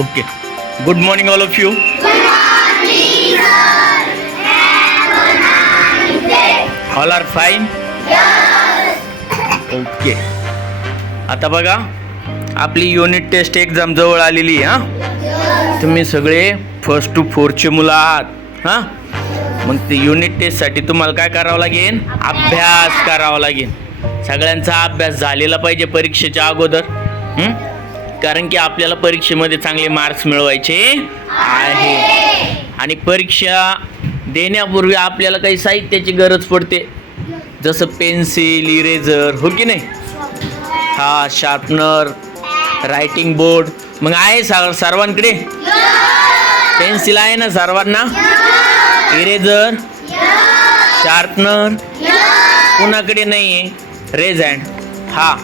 Okay good morning all of you all are fine okay आता बघा आपली unit taste exam जवळ आलेली आहे तुम्ही सगळे फर्स्ट टू फोरचे मुलं आहात हां? मग ते युनिट टेस्टसाठी तुम्हाला काय करावं लागेल? अभ्यास करावा लागेल. सगळ्यांचा अभ्यास झालेला पाहिजे परीक्षेच्या अगोदर हं? कारण की आपल्याला परीक्षेमध्ये चांगले मार्क्स मिळवायचे आहे. आणि परीक्षा देण्यापूर्वी आपल्याला काही साहित्याची गरज पडते. जसं पेन्सिल इरेझर हो की नाही? हा शार्पनर रायटिंग बोर्ड मग आहे सा सर्वांकडे? पेन्सिल आहे ना सर्वांना? इरेझर शार्पनर कुणाकडे नाही आहे रेज हँड हा.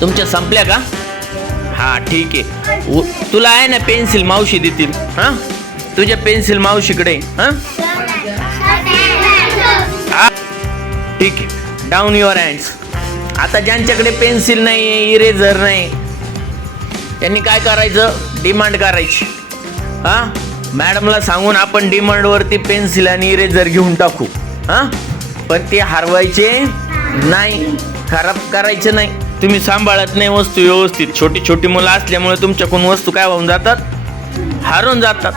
तुमच्या संपल्या का? हा ठीक आहे. तुला आहे ना पेन्सिल मावशी देतील. हां? तुझ्या पेन्सिल मावशीकडे हां? हा. ठीक आहे. डाऊन युअर हँड्स आता ज्यांच्याकडे पेन्सिल नाही आहे इरेझर नाही त्यांनी काय करायचं? डिमांड करायची. हां? मॅडमला सांगून आपण डिमांडवरती पेन्सिल आणि इरेझर घेऊन टाकू. हां? पण ते हरवायचे नाही. खराब करायचे नाही. तुम्ही सांभाळत नाही वस्तू व्यवस्थित. छोटी छोटी मुलं असल्यामुळे तुमच्याकडून वस्तू काय होऊन जातात? हारून जातात.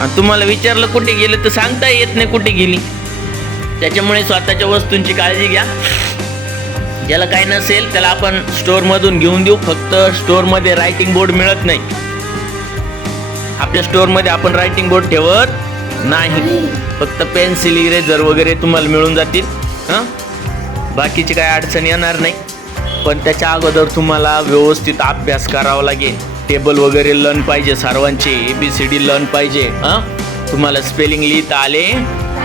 आणि तुम्हाला विचारलं कुठे गेले तर सांगता येत नाही कुठे गेली. त्याच्यामुळे स्वतःच्या वस्तूंची काळजी घ्या. ज्याला काही नसेल त्याला आपण स्टोअरमधून घेऊन देऊ. फक्त स्टोअरमध्ये रायटिंग बोर्ड मिळत नाही. आपल्या स्टोअरमध्ये आपण रायटिंग बोर्ड ठेवत नाही. फक्त पेन्सिल इरेझर वगैरे तुम्हाला मिळून जातील. हां? बाकीची काय अडचण येणार नाही. पण त्याच्या अगोदर तुम्हाला व्यवस्थित अभ्यास करावा लागेल. टेबल वगैरे लर्न पाहिजे सर्वांचे A B C D learn पाहिजे हां? तुम्हाला स्पेलिंग लिहिता आले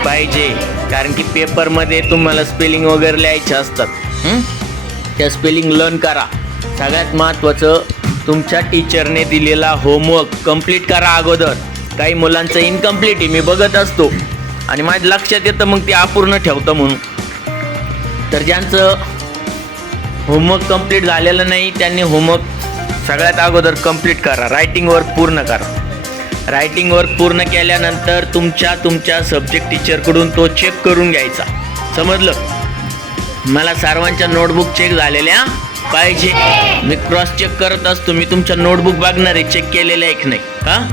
पाहिजे. कारण की पेपरमध्ये तुम्हाला स्पेलिंग वगैरे लिहायचे असतात. त्या स्पेलिंग लर्न करा. सगळ्यात महत्त्वाचं तुमच्या टीचरने दिलेला होमवर्क कंप्लीट करा अगोदर. काही मुलांचं इनकम्प्लीट आहे मी बघत असतो. आणि माझ्या लक्षात येतं मग ते अपूर्ण ठेवतं म्हणून. तर ज्यांचं होमवर्क कंप्लीट झालेलं नाही त्यांनी होमवर्क सगळ्यात अगोदर कंप्लीट करा रायटिंग वर्क पूर्ण करा. रायटिंग वर्क पूर्ण केल्यानंतर तुमच्या तुमच्या सब्जेक्ट टीचरकडून तो चेक करून घ्यायचा. समजलं? मला सर्वांच्या नोटबुक चेक झालेल्या पाहिजे. मी क्रॉस चेक करत असतो मी तुमच्या नोटबुक बघणार आहे चेक केलेल्या आहे की नाही? हां?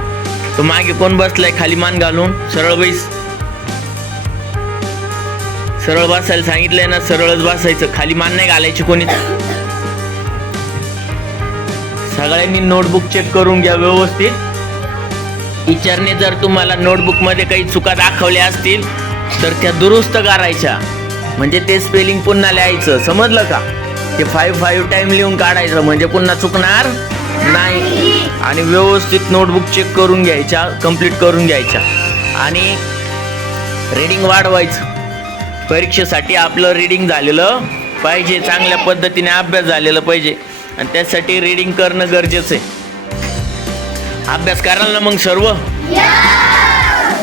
तो मागे कोण बसलाय खाली मान घालून? सरळ बैस. सरळ बसायला सांगितलंय ना सरळच बसायचं खाली मान नाही घालायची कोणी सगळ्यांनी नोटबुक चेक करून घ्या व्यवस्थित. टीचरने जर तुम्हाला नोटबुकमध्ये काही चुका दाखवल्या असतील तर त्या दुरुस्त करायच्या. म्हणजे ते स्पेलिंग पुन्हा लिहायचं. समजलं का? ते फाईव्ह फाईव्ह टाईम लिहून काढायचं. म्हणजे पुन्हा चुकणार नाही. आणि व्यवस्थित नोटबुक चेक करून घ्यायच्या कंप्लीट करून घ्यायच्या. आणि रीडिंग वाढवायचं. परीक्षेसाठी आपलं रीडिंग झालेलं पाहिजे चांगल्या पद्धतीने अभ्यास झालेला पाहिजे. आणि त्यासाठी रीडिंग करणं गरजेचं आहे. अभ्यास कराल ना मग सर्व?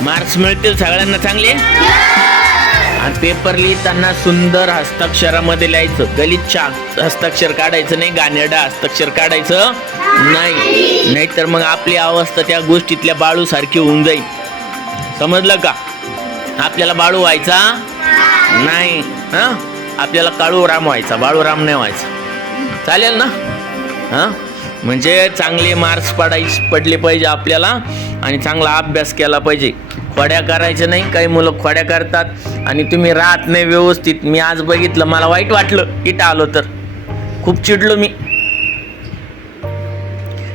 मार्क्स मिळतील सगळ्यांना चांगले? आणि पेपर लिहिताना सुंदर हस्ताक्षरामध्ये लिहायचं. गलिच्छ हस्ताक्षर काढायचं नाही गाणेरडा हस्ताक्षर काढायचं नाही. नाहीतर मग आपली अवस्था त्या गोष्टीतल्या बाळूसारखी होऊन जाईल. समजलं का? आपल्याला बाळू व्हायचा नाही हां? आपल्याला काळू राम व्हायचा बाळू राम नाही व्हायचा. चालेल ना? हां? म्हणजे चांगले मार्क्स पडायचे पडले पाहिजे आपल्याला आणि चांगला अभ्यास केला पाहिजे. खोड्या करायच्या नाही काही मुलं खोड्या करतात आणि तुम्ही राहत नाही व्यवस्थित. मी आज बघितलं मला वाईट वाटलं. इथं आलो तर. खूप चिडलो मी.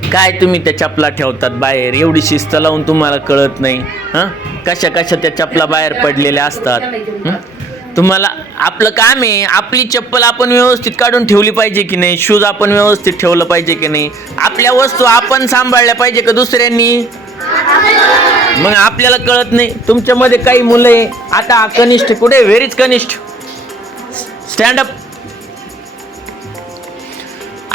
काय तुम्ही त्या चपला ठेवतात बाहेर? एवढी शिस्त लावून तुम्हाला कळत नाही हां? कशा कशा त्या चपला बाहेर पडलेल्या असतात हं? तुम्हाला आपलं काम आहे आपली चप्पल आपण व्यवस्थित काढून ठेवली पाहिजे की नाही? शूज आपण व्यवस्थित ठेवलं पाहिजे की नाही? आपल्या वस्तू आपण सांभाळल्या पाहिजे का दुसऱ्यांनी? मग आपल्याला कळत नाही. तुमच्यामध्ये काही मुलं आहे. आता कनिष्ठ कुठे व्हेरीच कनिष्ठ? स्टँड अप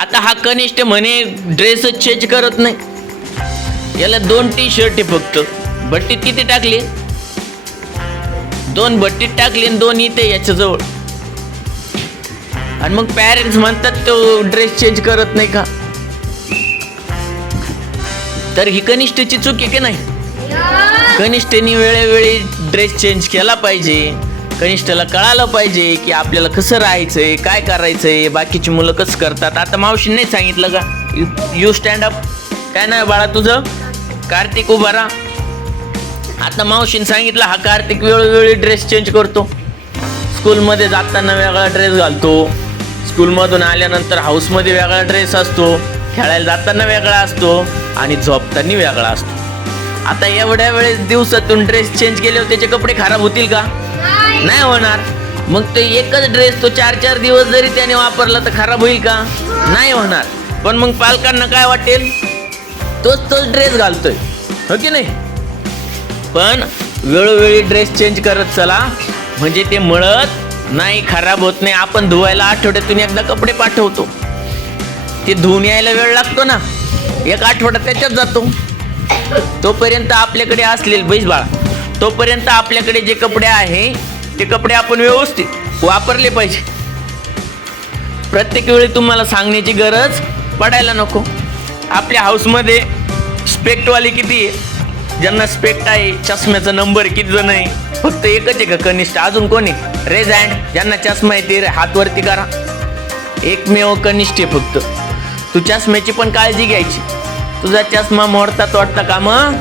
आता हा कनिष्ठ म्हणे ड्रेसच चेंज करत नाही. याला दोन टी शर्ट आहे फक्त. भट्टीत किती टाकली? दोन भट्टीत टाकली आणि दोन इथे याच्याजवळ. आणि मग पॅरेंट्स म्हणतात तो ड्रेस चेंज करत नाही का? तर ही कनिष्ठची चूक आहे की नाही? कनिष्ठनी वेळोवेळी ड्रेस चेंज केला पाहिजे. कनिष्ठला कळालं पाहिजे की आपल्याला कसं राहायचंय काय करायचंय बाकीची मुलं कसं करतात. आता मावशीने नाही सांगितलं का यू स्टँड अप काय नाही बाळा तुझं? कार्तिक उभा राहा. आता मावशीने सांगितलं हा कार्तिक वेळोवेळी ड्रेस चेंज करतो. स्कूलमध्ये जाताना वेगळा ड्रेस घालतो. स्कूलमधून आल्यानंतर हाऊसमध्ये वेगळा ड्रेस असतो. खेळायला जाताना वेगळा असतो आणि झोपताना वेगळा असतो. आता एवढ्या वेळेस दिवसातून ड्रेस चेंज केल्यावर त्याचे कपडे खराब होतील का? नाही होणार. मग ते एकच ड्रेस तो चार चार दिवस जरी त्याने वापरला तर खराब होईल का? नाही होणार. पण मग पालकांना काय वाटेल? तोच तोच ड्रेस घालतोय. हो की नाही? पण वेळोवेळी ड्रेस चेंज करत चला. म्हणजे ते मळत नाही खराब होत नाही. आपण धुवायला आठवड्यातून एकदा कपडे पाठवतो. ते धुवून यायला वेळ लागतो ना. एक आठवडा त्याच्यात जातो. तोपर्यंत आपल्याकडे असलेल बैस बाळा. तोपर्यंत आपल्याकडे जे कपडे आहे ते कपडे आपण व्यवस्थित वापरले पाहिजे. प्रत्येक वेळी तुम्हाला सांगण्याची गरज पडायला नको. आपल्या हाऊसमध्ये स्पेक्टवाले किती आहे? ज्यांना स्पेक्ट आहे चष्म्याचा नंबर किती जण आहे? फक्त एकच आहे का कनिष्ठ? अजून कोणी रेज हँड ज्यांना चष्मा आहे ते हातवरती करा. एकमेव कनिष्ठ आहे फक्त. तू चष्म्याची पण काळजी घ्यायची. तुझा चष्मा मोडता तोडता कामं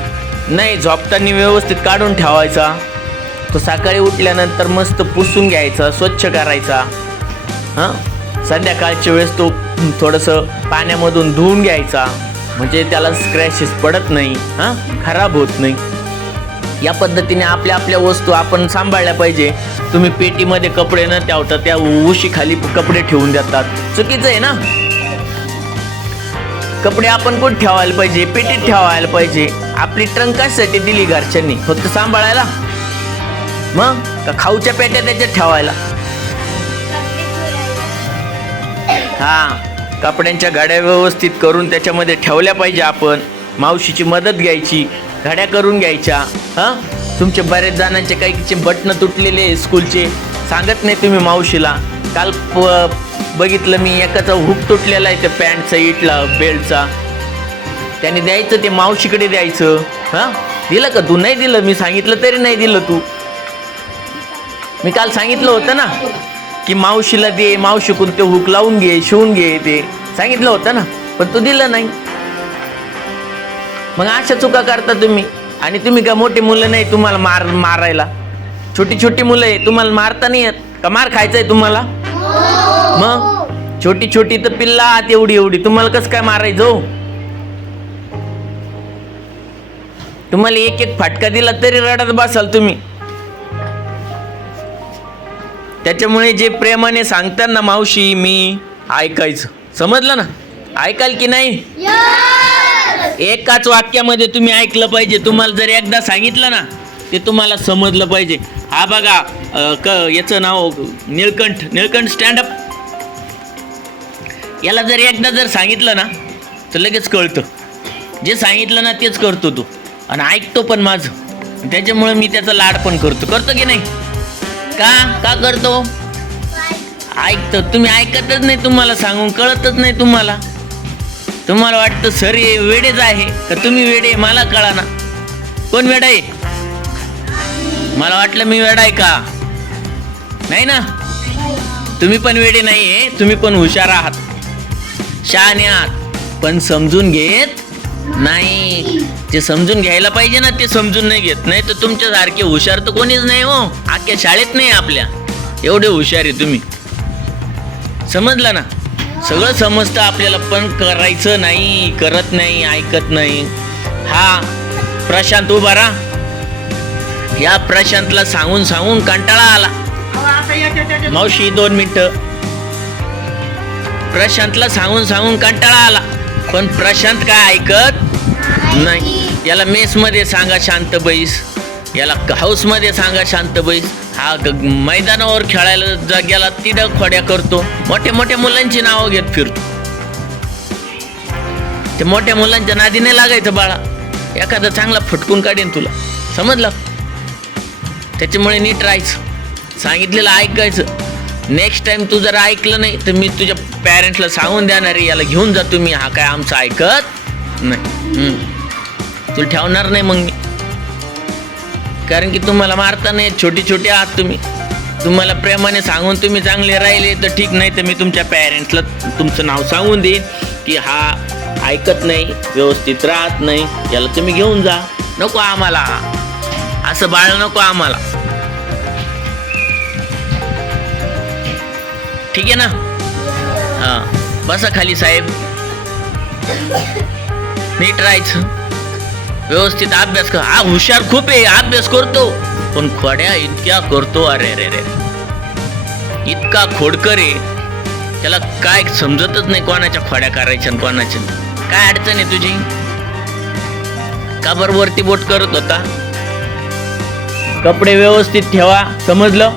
नाही झोपताना व्यवस्थित काढून ठेवायचा. तो सकाळी उठल्यानंतर मस्त पुसून घ्यायचा स्वच्छ करायचा. हां? संध्याकाळच्या वेळेस तो थोडंसं पाण्यामधून धुवून घ्यायचा. म्हणजे त्याला स्क्रॅचेस पडत नाही. हां? खराब होत नाही. या पद्धतीने आपल्या आपल्या वस्तू आपण सांभाळल्या पाहिजे. तुम्ही पेटीमध्ये कपडे न ठेवता त्या उशीखाली कपडे ठेवून देतात. चुकीचं आहे ना? कपडे आपण कुठे ठेवायला पाहिजे? पेटीत ठेवायला पाहिजे. आपली ट्रंकासाठी दिली घरच्यांनी? फक्त सांभाळायला? मग? का खाऊच्या पेट्या त्याच्यात ठेवायला? हा कपड्यांच्या गाड्या व्यवस्थित करून त्याच्यामध्ये ठेवल्या पाहिजे आपण. मावशीची मदत घ्यायची गाड्या करून घ्यायच्या हां? तुमचे बरेच जणांचे काही बटणं तुटलेले स्कूलचे. सांगत नाही तुम्ही मावशीला. काल प- बघितलं मी एकाचा हुक तुटलेला आहे त्या पॅन्टचा इटला बेल्टचा. त्याने द्यायचं ते मावशीकडे द्यायचं हां? दिलं का तू? नाही दिलं मी सांगितलं तरी नाही दिलं तू. मी काल सांगितलं होतं ना की मावशीला दे मावशीकून ते हुक लावून घे शिवून घे ते. सांगितलं होतं ना पण तू दिलं नाही. मग अशा चुका करता तुम्ही आणि तुम्ही का मोठी मुलं नाही तुम्हाला मार मारायला? छोटी छोटी मुलं आहे तुम्हाला मारता नाही येत. का मार खायचा आहे तुम्हाला? मग? छोटी छोटी तर पिल्ला आत एवढी एवढी. तुम्हाला कसं काय मारायचं हो? तुम्हाला एक एक फाटका दिला तरी रडत बसाल तुम्ही. त्याच्यामुळे जे प्रेमाने सांगताना मावशी मी ऐकायचं. समजलं ना? ऐकाल की नाही? एकाच वाक्यामध्ये तुम्ही ऐकलं पाहिजे. तुम्हाला जर एकदा सांगितलं ना ते तुम्हाला समजलं पाहिजे. हा बघा क याचं नाव निळकंठ. निळकंठ स्टँडअप याला जर एकदा जर सांगितलं ना तर लगेच कळतं. जे सांगितलं ना तेच करतो तो. आणि ऐकतो पण माझं. त्याच्यामुळे मी त्याचा लाड पण करतो. करतो की नाही? का? का करतो? ऐकतो तुम्ही ऐकतच नाही तुम्हाला सांगून कळतच नाही तुम्हाला. तुम्हाला वाटतं सर हे वेडेच आहे का तुम्ही वेडे मला कळा ना. कोण वेडा आहे? मला वाटलं मी वेडा आहे का? नाही ना? तुम्ही पण वेडे नाही आहे तुम्ही पण हुशार आहात. शहाणे आहात. पण समजून घेत नाही जे समजून घ्यायला पाहिजे ना ते समजून नाही घेत. नाही तर तुमच्यासारखे हुशार तर कोणीच नाही हो. आख्या शाळेत नाही आपल्या. एवढे हुशार आहे तुम्ही. समजलं ना? सगळं समजतं आपल्याला पण करायचं नाही करत नाही ऐकत नाही. हा प्रशांत उभा राहा. या प्रशांतला सांगून सांगून कंटाळा आला. मावशी दोन मिनिटं. प्रशांतला सांगून सांगून कंटाळा आला. पण प्रशांत काय ऐकत नाही याला मेसमध्ये सांगा शांत बैस. याला हाऊसमध्ये सांगा शांत बैस. हा मैदानावर खेळायला जा गेला तिथं खोड्या करतो. मोठ्या मोठ्या मुलांची नावं घेत फिरतो. ते मोठ्या मुलांच्या नादी नाही लागायचं बाळा. एखादा चांगला फटकून काढेन तुला. समजलं? त्याच्यामुळे नीट राहायचं. सांगितलेलं ऐकायचं. नेक्स्ट टाइम तू जर ऐकलं नाही तर मी तुझ्या पॅरेंट्सला सांगून देणार याला घेऊन जातो मी हा काय आमचं ऐकत नाही. हम्म. तुला ठेवणार नाही मग मी. कारण की तुम्हाला मारता नाही छोटी छोटे छोटे आहात तुम्ही. तुम्हाला प्रेमाने सांगून तुम्ही चांगले राहिले तर ठीक नाही तर मी तुमच्या पॅरेंट्सला तुमचं नाव सांगून देईन की हा ऐकत नाही व्यवस्थित राहत नाही. याला तुम्ही घेऊन जा. नको आम्हाला असं बाळ नको आम्हाला. ठीक आहे ना? हा. बसा खाली साहेब. नीट राहायचं. व्यवस्थित अभ्यास कर. हा हुशार खूप आहे अभ्यास करतो. पण खोड्या इतक्या करतो अरे रे रे इतका खोडकर आहे. त्याला काय समजतच नाही कोणाच्या खोड्या करायच्या कोणाच्या काय अडचण आहे तुझी? का बरं बोट करत होता? कपडे व्यवस्थित ठेवा समजलं?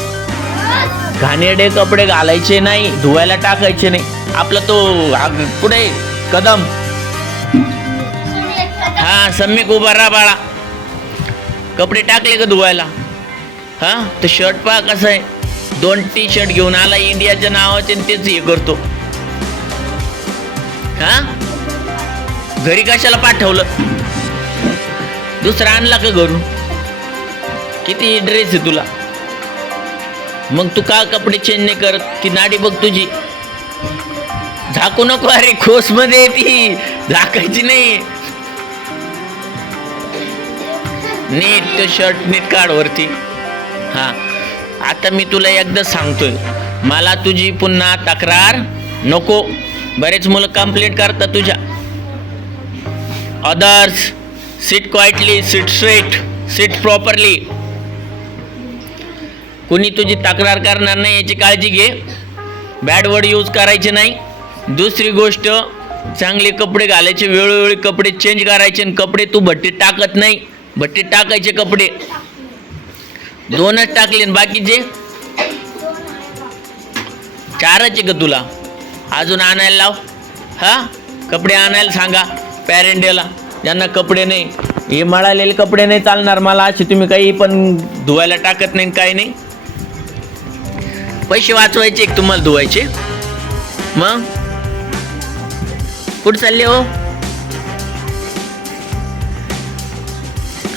घाणेरडे कपडे घालायचे नाही धुवायला टाकायचे नाही. आपला तो पुढे कुठे कदम. हा सम्यक उभा राहा बाळा. कपडे टाकले का धुवायला? हा तर शर्ट पहा कसं आहे. दोन टी शर्ट घेऊन आला इंडियाच्या नावाचे आणि तेच हे करतो. हा? घरी कशाला पाठवलं? दुसरा आणला का घरून? किती ड्रेस आहे तुला? मग तू का कपडे चेंज नाही करत? ती नाडी बघ तुझी. झाकू नको अरे खोस मध्ये ती. झाकायची नाही. नीट तो शर्ट नीट काढवरती हां. आता मी तुला एकदा सांगतोय. मला तुझी पुन्हा तक्रार नको. बरेच मुलं कंप्लेंट करतात तुझ्या. Others sit quietly sit straight sit properly कुणी तुझी तक्रार करणार नाही याची काळजी घे. बॅड वर्ड यूज करायचे नाही. दुसरी गोष्ट चांगले कपडे घालायचे वेळोवेळी कपडे चेंज करायचे आणि कपडे तू भट्टीत टाकत नाही. भट्टीत टाकायचे कपडे. दोनच टाकले बाकीचे? चारच आहे का तुला? अजून आणायला लाव. हा? कपडे आणायला सांगा पॅरेंडेला ज्यांना कपडे नाही. हे मळालेले कपडे नाही चालणार मला असे तुम्ही काही पण धुवायला टाकत नाही काही नाही. पैसे वाचवायचे एक तुम्हाला धुवायचे. मग? कुठं चालले हो?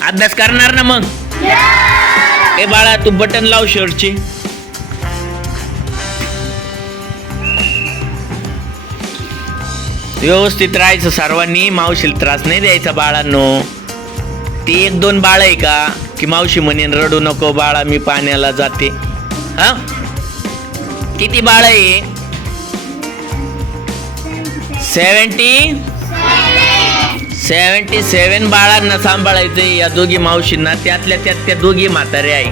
अभ्यास करणार ना मग? ए बाळा तू बटन लाव शर्टची. व्यवस्थित राहायचं सर्वांनी मावशीला त्रास नाही द्यायचा बाळांनो. ती एक दोन बाळ आहे का? की मावशी म्हणेन रडू नको बाळा मी पाण्याला जाते. हा? किती बाळ आहे? सेवन्टी सेवन्टी सेवन बाळांना सांभाळायचं या दोघी मावशींना. त्यातल्या त्यात त्या दोघी म्हातारे आहे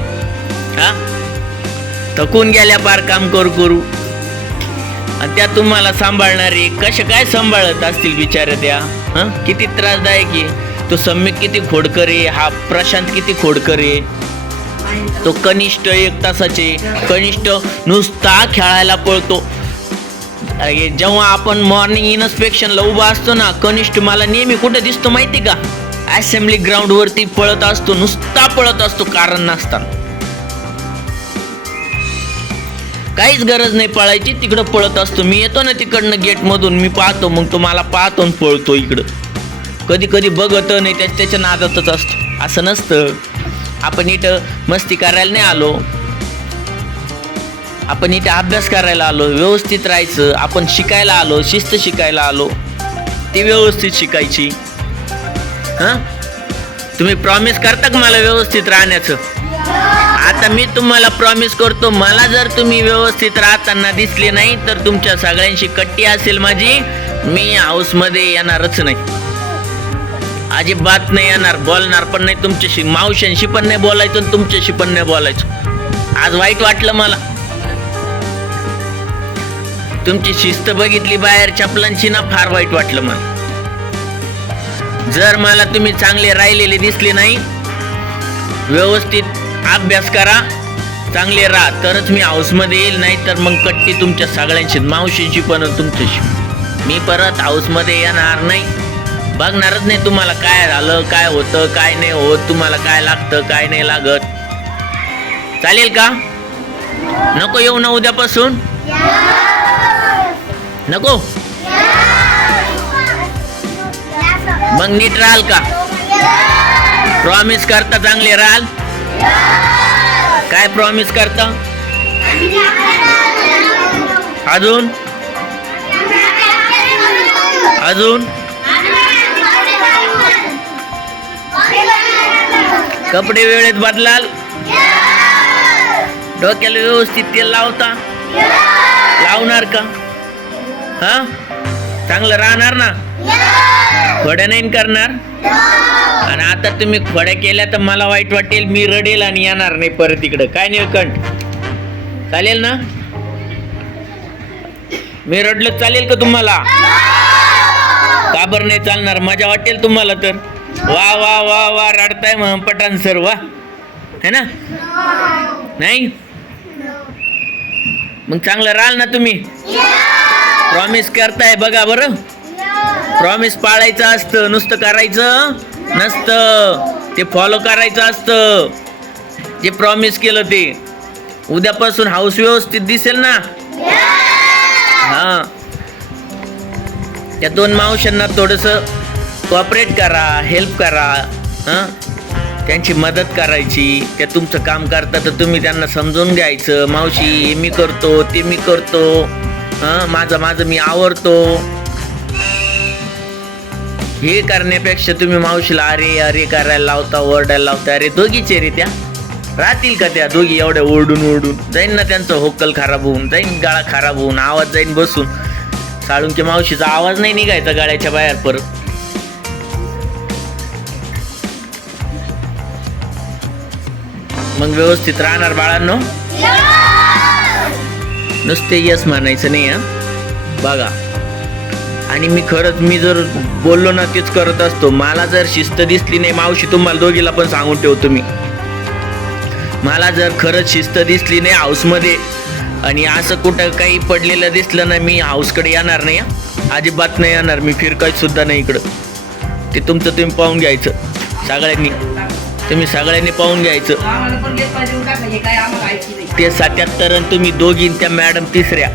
हा? थकून गेल्या पार काम करू करू. आणि त्या तुम्हाला सांभाळणारे कसे काय सांभाळत असतील बिचारे त्या? हा? किती त्रासदायक आहे. तो सम्यक किती खोडकर आहे. हा प्रशांत किती खोडकर आहे. तो कनिष्ठ एक तासाचे. कनिष्ठ नुसता खेळायला पळतो. जेव्हा आपण मॉर्निंग इन्स्पेक्शनला उभा असतो ना कनिष्ठ मला नेहमी कुठे दिसतो माहिती का? असेंब्ली ग्राउंड वरती पळत असतो नुसता पळत असतो कारण नसताना. काहीच गरज नाही पळायची तिकडं पळत असतो. मी येतो ना तिकडनं गेट मधून मी पाहतो मग तो मला पाहतो आणि पळतो इकडं. कधी कधी बघत नाही त्याच्या त्याच्या नादातच असतो. असं नसतं. आपण इथं मस्ती करायला नाही आलो. आपण इथे अभ्यास करायला आलो व्यवस्थित राहायचं आपण शिकायला आलो शिस्त शिकायला आलो. ती व्यवस्थित शिकायची. हां? तुम्ही प्रॉमिस करता का मला व्यवस्थित राहण्याचं? आता मी तुम्हाला प्रॉमिस करतो मला जर तुम्ही व्यवस्थित राहताना दिसले नाही तर तुमच्या सगळ्यांशी कट्टी असेल माझी. मी हाऊसमध्ये येणारच नाही. अजिबात नाही येणार बोलणार पण नाही तुमच्याशी मावशांशी पण नाही बोलायचं आणि तुमच्याशी पण नाही बोलायचं. आज वाईट वाटलं मला. तुमची शिस्त बघितली बाहेर चपलांची ना फार वाईट वाटलं मला. जर मला तुम्ही चांगले राहिलेले दिसले नाही व्यवस्थित अभ्यास करा चांगले राहा तरच मी हाऊसमध्ये येईल नाही तर मग कट्टी तुमच्या सगळ्यांशी मावशींशी पण तुमच्याशी. मी परत हाऊसमध्ये येणार नाही. बघणारच नाही तुम्हाला काय झालं काय होतं काय नाही होत तुम्हाला काय लागतं काय नाही लागत. चालेल का? नको येऊ ना उद्यापासून? नको मग नीट राहाल का प्रॉमिस करता चांगले राहाल काय प्रॉमिस करता अजून अजून कपडे वेळेत बदलाल डोक्याला व्यवस्थित तेल लावता? लावणार का हा? चांगलं राहणार ना? खोड्या नाही करणार? आणि आता तुम्ही खोड्या केल्या तर मला वाईट वाटेल मी रडेल आणि येणार नाही परत इकडं. काय निळकंठ चालेल ना? मी रडलं चालेल का तुम्हाला? का बरं नाही चालणार? मजा वाटेल तुम्हाला तर. वा वा वा वा रडताय मग पठाण सर वा. है ना? नाही? मग चांगलं राहाल ना तुम्ही? प्रॉमिस करताय बघा बरं. प्रॉमिस पाळायचं असतं नुसतं करायचं नसतं. ते फॉलो करायचं असतं. जे प्रॉमिस केलं ते. उद्यापासून हाऊस व्यवस्थित दिसेल ना? हा. त्या दोन मावशांना थोडंसं कॉपरेट करा हेल्प करा हां. त्यांची मदत करायची. त्या तुमचं काम करता तर तुम्ही त्यांना समजून घ्यायचं. मावशी हे मी करतो ते मी करतो. माझं माझं मी आवरतो. हे करण्यापेक्षा तुम्ही मावशीला अरे अरे करायला लावता ओरडायला लावता अरे दोघीचे रे त्या. राहतील का त्या दोघी एवढ्या ओरडून ओरडून? जाईन ना त्यांचं होक्कल खराब होऊन जाईन गाळा खराब होऊन आवाज जाईन बसून. साळून की मावशीचा आवाज नाही निघायचा गाळ्याच्या बाहेर परत. मग व्यवस्थित राहणार बाळांनो? नुसते यस म्हणायचं नाही हा. बघा. आणि मी खरंच मी जर बोललो ना तेच करत असतो. मला जर शिस्त दिसली नाही मावशी तुम्हाला दोघीला पण सांगून ठेवतो मी मला जर खरंच शिस्त दिसली नाही हाऊसमध्ये आणि असं कुठं काही पडलेलं दिसलं ना मी हाऊसकडे येणार नाही अजिबात नाही येणार मी फिरकायच सुद्धा नाही इकडं. ते तुमचं तुम्ही पाहून घ्यायचं सगळ्यांनी. तुम्ही सगळ्यांनी पाहून घ्यायचं. आम्हाला पण घेत पाहिजे का काय आम्हाला ऐकी नाही. ते सत्याहत्तर आणि तुम्ही दोघी त्या मॅडम तिसऱ्या.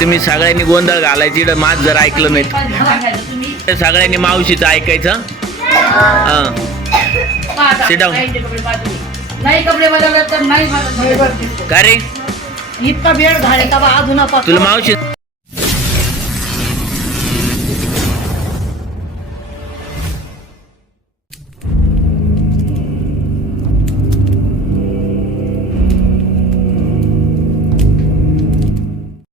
तुम्ही सगळ्यांनी गोंधळ घालायची इकडं माझ जर ऐकलं नाही तर. सगळ्यांनी मावशीचं ऐकायचं हां. का रे? इतका वेळ झाले तुला मावशी